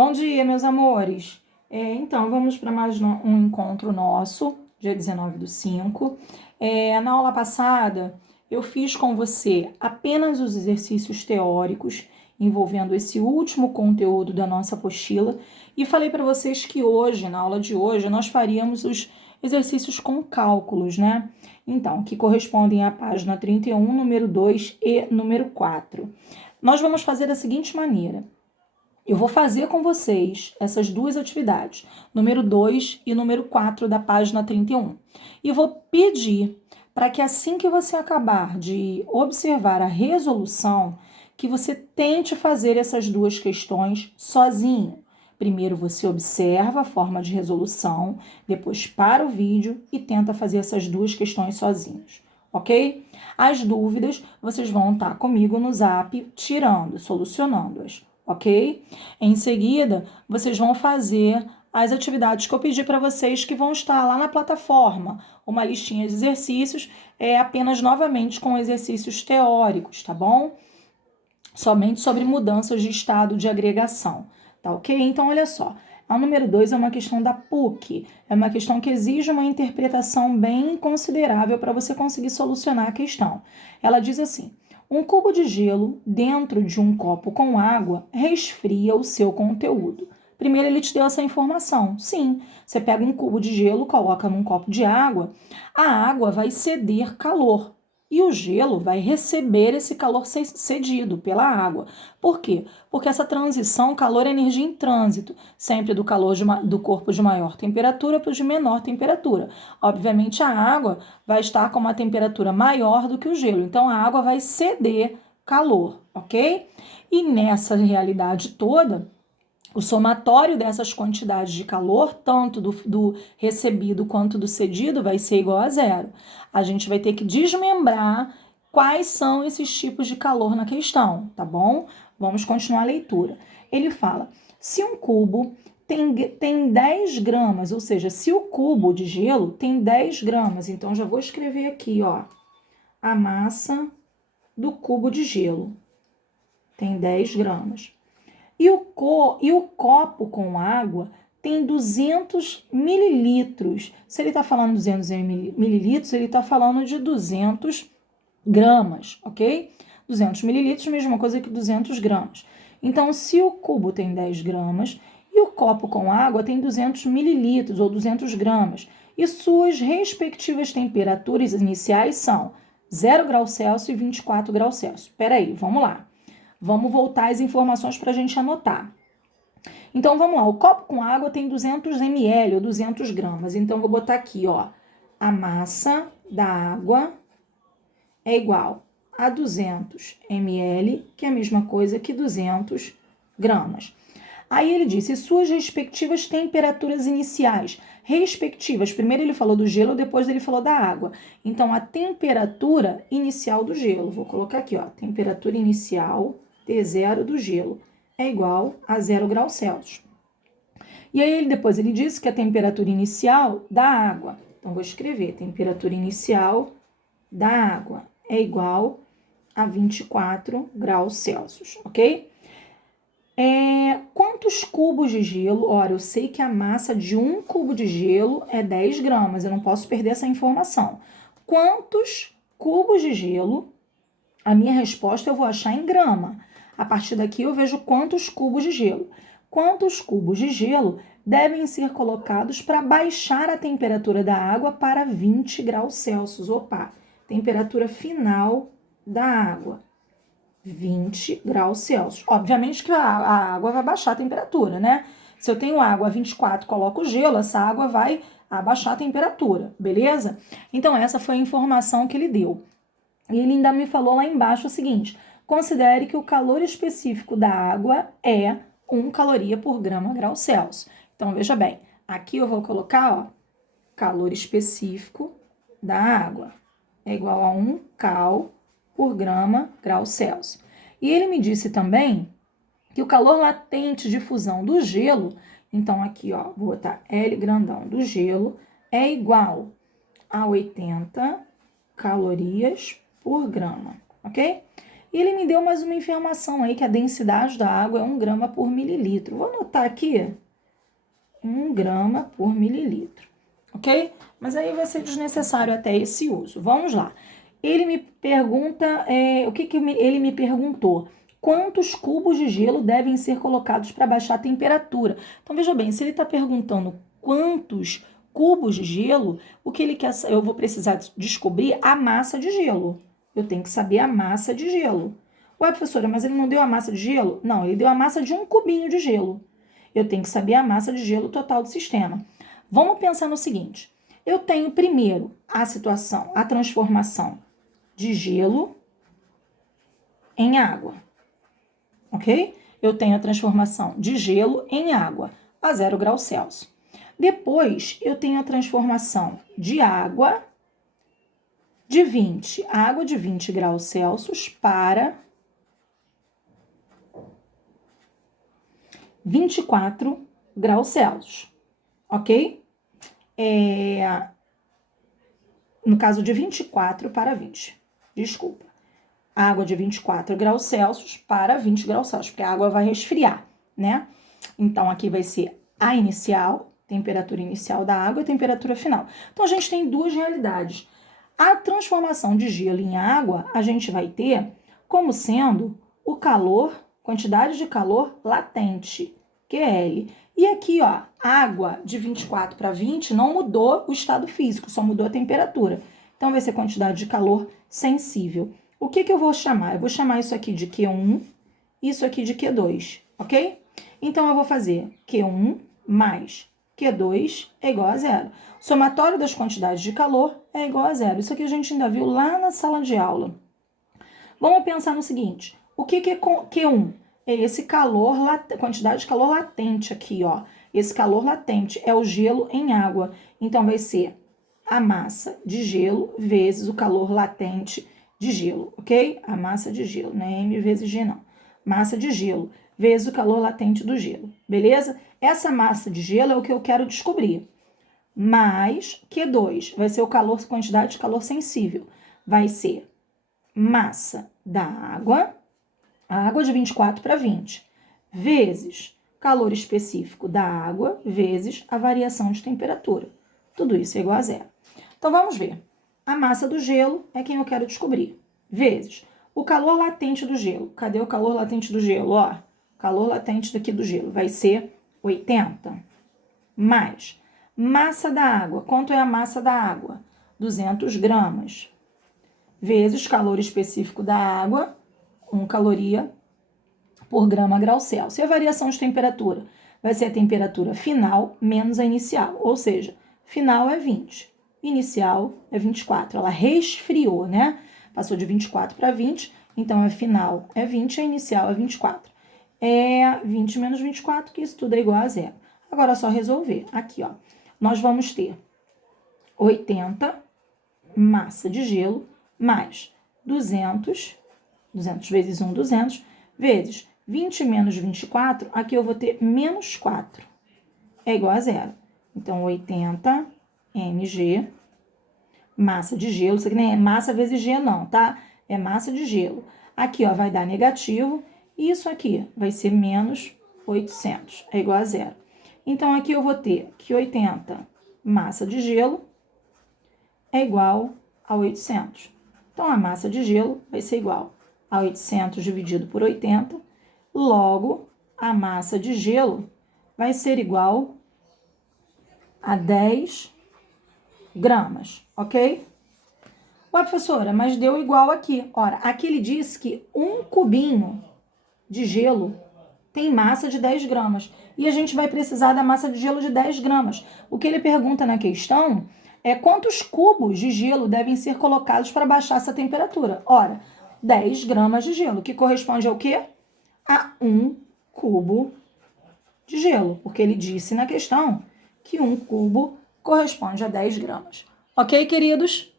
Bom dia, meus amores. Então, vamos para mais um encontro nosso, dia 19/5. Na aula passada, eu fiz com você apenas os exercícios teóricos envolvendo esse último conteúdo da nossa apostila e falei para vocês que hoje, na aula de hoje, nós faríamos os exercícios com cálculos, né? Então, que correspondem à página 31, número 2 e número 4. Nós vamos fazer da seguinte maneira. Eu vou fazer com vocês essas duas atividades, número 2 e número 4 da página 31. E vou pedir para que assim que você acabar de observar a resolução, que você tente fazer essas duas questões sozinho. Primeiro você observa a forma de resolução, depois para o vídeo e tenta fazer essas duas questões sozinhos, ok? As dúvidas vocês vão estar comigo no Zap tirando, solucionando-as. Ok? Em seguida, vocês vão fazer as atividades que eu pedi para vocês que vão estar lá na plataforma. Uma listinha de exercícios, apenas novamente com exercícios teóricos, tá bom? Somente sobre mudanças de estado de agregação, tá ok? Então, olha só. A número 2 é uma questão da PUC, é uma questão que exige uma interpretação bem considerável para você conseguir solucionar a questão. Ela diz assim: um cubo de gelo dentro de um copo com água resfria o seu conteúdo. Primeiro ele te deu essa informação. Sim, você pega um cubo de gelo, coloca num copo de água, a água vai ceder calor. E o gelo vai receber esse calor cedido pela água. Por quê? Porque essa transição, calor é energia em trânsito, sempre do calor do corpo de maior temperatura para o de menor temperatura. Obviamente, a água vai estar com uma temperatura maior do que o gelo, então a água vai ceder calor, ok? E nessa realidade toda, o somatório dessas quantidades de calor, tanto do recebido quanto do cedido, vai ser igual a zero. A gente vai ter que desmembrar quais são esses tipos de calor na questão, tá bom? Vamos continuar a leitura. Ele fala: se um cubo tem 10 gramas, ou seja, se o cubo de gelo tem 10 gramas, então já vou escrever aqui, ó, a massa do cubo de gelo tem 10 gramas. E o copo com água tem 200 mililitros. Se ele está falando 200 mililitros, ele está falando de 200 gramas, ok? 200 mililitros, mesma coisa que 200 gramas. Então, se o cubo tem 10 gramas e o copo com água tem 200 mililitros ou 200 gramas, e suas respectivas temperaturas iniciais são 0 graus Celsius e 24 graus Celsius. Espera aí, vamos lá. Vamos voltar às informações para a gente anotar. Então, vamos lá. O copo com água tem 200 ml ou 200 gramas. Então, vou botar aqui, ó. A massa da água é igual a 200 ml, que é a mesma coisa que 200 gramas. Aí ele disse suas respectivas temperaturas iniciais. Respectivas, primeiro ele falou do gelo, depois ele falou da água. Então, a temperatura inicial do gelo, vou colocar aqui, ó, temperatura inicial T0 do gelo é igual a 0 graus Celsius. E aí depois ele disse que a temperatura inicial da água, então vou escrever, temperatura inicial da água é igual a 24 graus Celsius, ok? Quantos cubos de gelo? Ora, eu sei que a massa de um cubo de gelo é 10 gramas, eu não posso perder essa informação. Quantos cubos de gelo? A minha resposta eu vou achar em grama. A partir daqui eu vejo quantos cubos de gelo. Quantos cubos de gelo devem ser colocados para baixar a temperatura da água para 20 graus Celsius? Opa, temperatura final da água. 20 graus Celsius. Obviamente que a água vai baixar a temperatura, né? Se eu tenho água a 24, coloco gelo, essa água vai abaixar a temperatura, beleza? Então, essa foi a informação que ele deu. E ele ainda me falou lá embaixo o seguinte: considere que o calor específico da água é 1 caloria por grama grau Celsius. Então, veja bem, aqui eu vou colocar, ó, calor específico da água é igual a 1 cal por grama grau Celsius. E ele me disse também que o calor latente de fusão do gelo, então aqui, ó, vou botar L grandão do gelo, é igual a 80 calorias por grama, ok? E ele me deu mais uma informação aí, que a densidade da água é 1 grama por mililitro. Vou anotar aqui, 1 grama por mililitro, ok? Mas aí vai ser desnecessário até esse uso. Vamos lá. Ele me pergunta, ele me perguntou? Quantos cubos de gelo devem ser colocados para baixar a temperatura? Então, veja bem, se ele está perguntando quantos cubos de gelo, o que ele quer, eu vou precisar descobrir a massa de gelo. Eu tenho que saber a massa de gelo. Ué, professora, mas ele não deu a massa de gelo? Não, ele deu a massa de um cubinho de gelo. Eu tenho que saber a massa de gelo total do sistema. Vamos pensar no seguinte. Eu tenho primeiro a situação, a transformação de gelo em água, ok? Eu tenho a transformação de gelo em água a 0 graus Celsius. Depois, eu tenho a transformação de água de 20 graus Celsius para 24 graus Celsius, ok? No caso de 24 para 20, desculpa. Água de 24 graus Celsius para 20 graus Celsius, porque a água vai resfriar, né? Então, aqui vai ser a inicial, temperatura inicial da água e temperatura final. Então, a gente tem duas realidades. A transformação de gelo em água, a gente vai ter como sendo o calor, quantidade de calor latente, QL. E aqui, ó, água de 24 para 20 não mudou o estado físico, só mudou a temperatura. Então, vai ser quantidade de calor sensível. O que eu vou chamar? Eu vou chamar isso aqui de Q1, isso aqui de Q2, ok? Então, eu vou fazer Q1 mais Q2 é igual a 0. Somatório das quantidades de calor é igual a 0. Isso aqui a gente ainda viu lá na sala de aula. Vamos pensar no seguinte. O que é Q1? É esse calor, quantidade de calor latente aqui, ó. Esse calor latente é o gelo em água. Então, vai ser a massa de gelo vezes o calor latente de gelo, ok? A massa de gelo, não é M vezes G, não. Massa de gelo vezes o calor latente do gelo, beleza? Essa massa de gelo é o que eu quero descobrir. Mais Q2 vai ser o calor, quantidade de calor sensível. Vai ser massa da água, a água de 24 para 20, vezes calor específico da água, vezes a variação de temperatura. Tudo isso é igual a 0. Então, vamos ver. A massa do gelo é quem eu quero descobrir. Vezes o calor latente do gelo. Cadê o calor latente do gelo? Ó, calor latente daqui do gelo vai ser 80. Mais massa da água. Quanto é a massa da água? 200 gramas. Vezes calor específico da água, 1 caloria por grama grau Celsius. E a variação de temperatura? Vai ser a temperatura final menos a inicial. Ou seja, final é 20. Inicial é 24. Ela resfriou, né? Passou de 24 para 20. Então, a final é 20, a inicial é 24. É 20 menos 24, que isso tudo é igual a 0. Agora, é só resolver. Aqui, ó. Nós vamos ter 80 massa de gelo mais 200 vezes 1, 200, vezes 20 menos 24, aqui eu vou ter menos 4. É igual a 0. Então, 80 mg, massa de gelo. Isso aqui nem é massa vezes G, não, tá? É massa de gelo. Aqui, ó, vai dar negativo. E isso aqui vai ser menos 800. É igual a 0. Então, aqui eu vou ter que 80 massa de gelo é igual a 800. Então, a massa de gelo vai ser igual a 800 dividido por 80. Logo, a massa de gelo vai ser igual a 10 gramas, ok? Ué, professora, mas deu igual aqui. Ora, aqui ele disse que 1 cubinho de gelo tem massa de 10 gramas. E a gente vai precisar da massa de gelo de 10 gramas. O que ele pergunta na questão é quantos cubos de gelo devem ser colocados para baixar essa temperatura. Ora, 10 gramas de gelo, que corresponde ao quê? A 1 cubo de gelo, porque ele disse na questão que 1 cubo corresponde a 10 gramas. Ok, queridos?